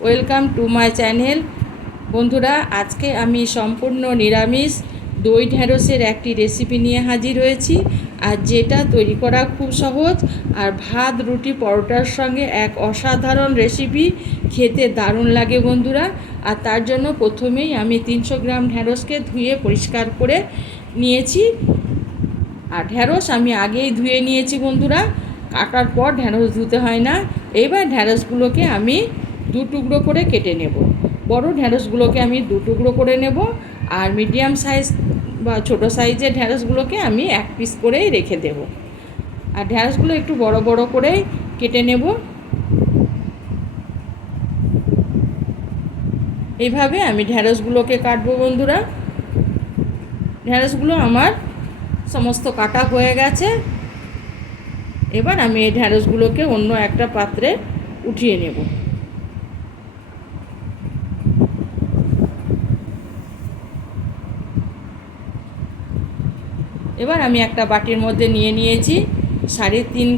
Welcome to my channel. বন্ধুরা, আজকে আমি সম্পূর্ণ নিরামিষ দই ঢ্যাঁড়সের একটি রেসিপি নিয়ে হাজির হয়েছি আর যেটা তৈরি করা খুব সহজ আর ভাত, রুটি, পরোটার সঙ্গে এক অসাধারণ রেসিপি খেতে দারুণ লাগে বন্ধুরা। আর তার জন্য প্রথমেই আমি তিনশো গ্রাম ঢ্যাঁড়সকে ধুয়ে পরিষ্কার করে নিয়েছি। আর ঢ্যাঁড়স আমি আগেই ধুয়ে নিয়েছি বন্ধুরা। কাটার পর ঢ্যাঁড়স ধুতে হয় না। এবার ঢ্যাঁড়সগুলোকে আমি দু টুকরো করে কেটে নেব। বড় ঢ্যাঁড়সগুলোকে আমি দু টুকরো করে নেব আর মিডিয়াম সাইজ বা ছোটো সাইজের ঢ্যাঁড়সগুলোকে আমি এক পিস করেই রেখে দেব। আর ঢ্যাঁড়সগুলো একটু বড় বড় করেই কেটে নেব। এইভাবে আমি ঢ্যাঁড়সগুলোকে কাটবো বন্ধুরা। ঢ্যাঁড়সগুলো আমার সমস্ত কাটা হয়ে গেছে। এবার আমি এই ঢ্যাঁড়সগুলোকে অন্য একটা পাত্রে উঠিয়ে নেব। এবার আমি একটা বাটির মধ্যে নিয়ে নিয়েছি সাড়ে তিন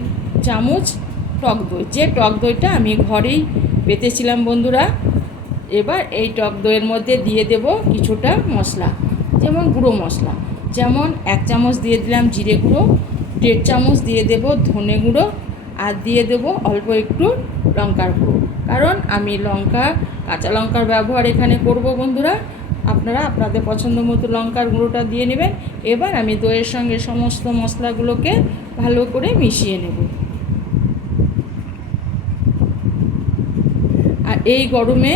চামচ টক দই। যে টক দইটা আমি ঘরেই পেতেছিলাম বন্ধুরা, এবার এই টক দইয়ের মধ্যে দিয়ে দেব কিছুটা মশলা, যেমন গুঁড়ো মশলা। যেমন এক চামচ দিয়ে দিলাম জিরে গুঁড়ো, দেড় চামচ দিয়ে দেব ধনে গুঁড়ো, আর দিয়ে দেব অল্প একটু লঙ্কার গুঁড়ো। কারণ আমি লঙ্কা, কাঁচা লঙ্কার ব্যবহার এখানে করব বন্ধুরা আপনারা আপনাদের পছন্দ মতো লঙ্কার গুঁড়োটা দিয়ে নেবেন। এবার আমি দইয়ের সঙ্গে সমস্ত মশলাগুলোকে ভালো করে মিশিয়ে নেব। আর এই গরমে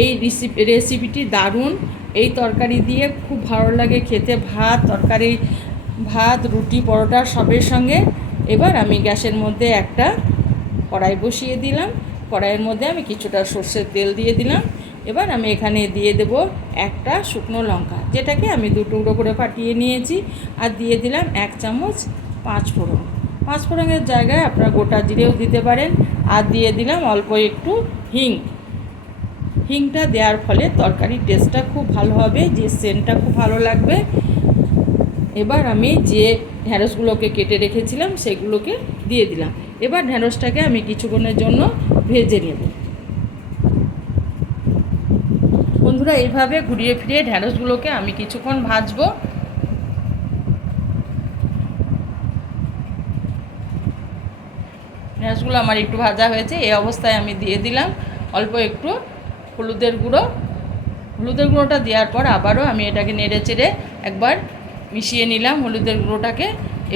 এই রেসিপি, রেসিপিটি দারুণ। এই তরকারি দিয়ে খুব ভালো লাগে খেতে। ভাত, তরকারি, ভাত, রুটি, পরোটা সবের সঙ্গে। এবার আমি গ্যাসের মধ্যে একটা কড়াই বসিয়ে দিলাম। কড়াইয়ের মধ্যে আমি কিছুটা সর্ষের তেল দিয়ে দিলাম। এবার আমি এখানে দিয়ে দেব একটা শুকনো লঙ্কা, যেটাকে আমি দু টুকরো করে ফাটিয়ে নিয়েছি আর দিয়ে দিলাম এক চামচ পাঁচ ফোড়ন। পাঁচ ফোড়নের জায়গায় আপনারা গোটা জিরেও দিতে পারেন আর দিয়ে দিলাম অল্প একটু হিং। হিংটা দেওয়ার ফলে তরকারির টেস্টটা খুব ভালো হবে, যে সেন্টটা খুব ভালো লাগবে। এবার আমি যে ঢ্যাঁড়সগুলোকে কেটে রেখেছিলাম, সেগুলোকে দিয়ে দিলাম। এবার ঢ্যাঁড়সটাকে আমি কিছুক্ষণের জন্য ভেজে নেব। বন্ধুরা, এইভাবে ঘুরিয়ে ফিরিয়ে ঢ্যাঁড়সগুলোকে আমি কিছুক্ষণ ভাজবো। ঢ্যাঁড়সগুলো আমার একটু ভাজা হয়েছে, এই অবস্থায় আমি দিয়ে দিলাম অল্প একটু হলুদের গুঁড়ো। হলুদের গুঁড়োটা দেওয়ার পর আবারও আমি এটাকে নেড়ে চেড়ে একবার মিশিয়ে নিলাম হলুদের গুঁড়োটাকে।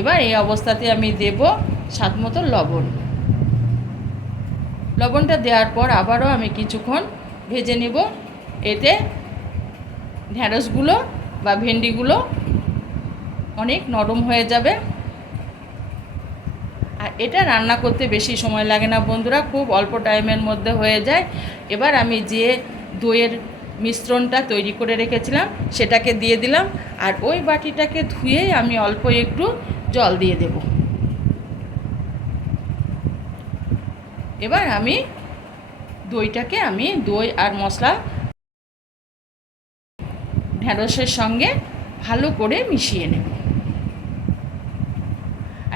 এবার এই অবস্থাতে আমি দেব স্বাদ মতো লবণ। লবণটা দেওয়ার পর আবারও আমি কিছুক্ষণ ভেজে নেব। এতে ঢ্যাঁড়সগুলো বা ভেন্ডিগুলো অনেক নরম হয়ে যাবে। আর এটা রান্না করতে বেশি সময় লাগে না বন্ধুরা, খুব অল্প টাইমের মধ্যে হয়ে যায়। এবার আমি যে দইয়ের মিশ্রণটা তৈরি করে রেখেছিলাম, সেটাকে দিয়ে দিলাম। আর ওই বাটিটাকে ধুয়েই আমি অল্প একটু জল দিয়ে দেব। এবার আমি দইটাকে আমি দই আর মশলা ঢ্যাঁড়সের সঙ্গে ভালো করে মিশিয়ে নেব।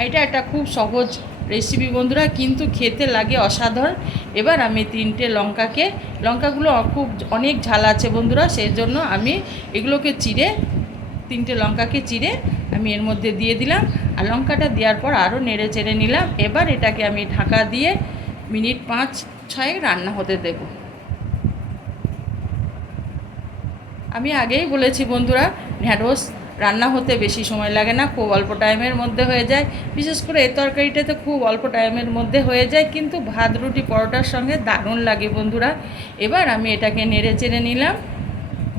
এটা একটা খুব সহজ রেসিপি বন্ধুরা, কিন্তু খেতে লাগে অসাধারণ। এবার আমি তিনটে লঙ্কাকে, লঙ্কাগুলো খুব অনেক ঝাল আছে বন্ধুরা সেই জন্য আমি এগুলোকে চিড়ে, তিনটে লঙ্কাকে চিড়ে আমি এর মধ্যে দিয়ে দিলাম। আর লঙ্কাটা দেওয়ার পর আরও নেড়ে চেড়ে নিলাম। এবার এটাকে আমি ঢাকা দিয়ে মিনিট পাঁচ ছয়েক রান্না হতে দেব। আমি আগেই বলেছি বন্ধুরা, ঢ্যাঁড়স রান্না হতে বেশি সময় লাগে না, খুব অল্প টাইমের মধ্যে হয়ে যায়। বিশেষ করে এই তরকারিটাতে খুব অল্প টাইমের মধ্যে হয়ে যায়, কিন্তু ভাত, রুটি, পরোটার সঙ্গে দারুণ লাগে বন্ধুরা। এবার আমি এটাকে নেড়ে চেড়ে নিলাম।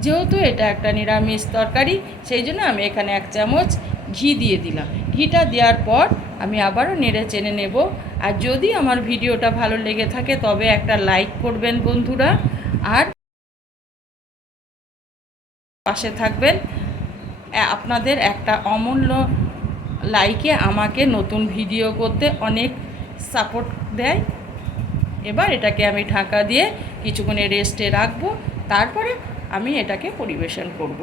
যেহেতু এটা একটা নিরামিষ তরকারি, সেই জন্য আমি এখানে এক চামচ ঘি দিয়ে দিলাম। ঘিটা দেওয়ার পর আমি আবারও নেড়ে চেনে নেব। আর যদি আমার ভিডিওটা ভালো লেগে থাকে, তবে একটা লাইক করবেন বন্ধুরা। আর পাশে থাকবেন। আপনাদের একটা অমূল্য লাইকে আমাকে নতুন ভিডিও করতে অনেক সাপোর্ট দেয়। এবার এটাকে আমি ঢাকা দিয়ে কিছুক্ষণে রেস্টে রাখব। তারপরে আমি এটাকে পরিবেশন করব।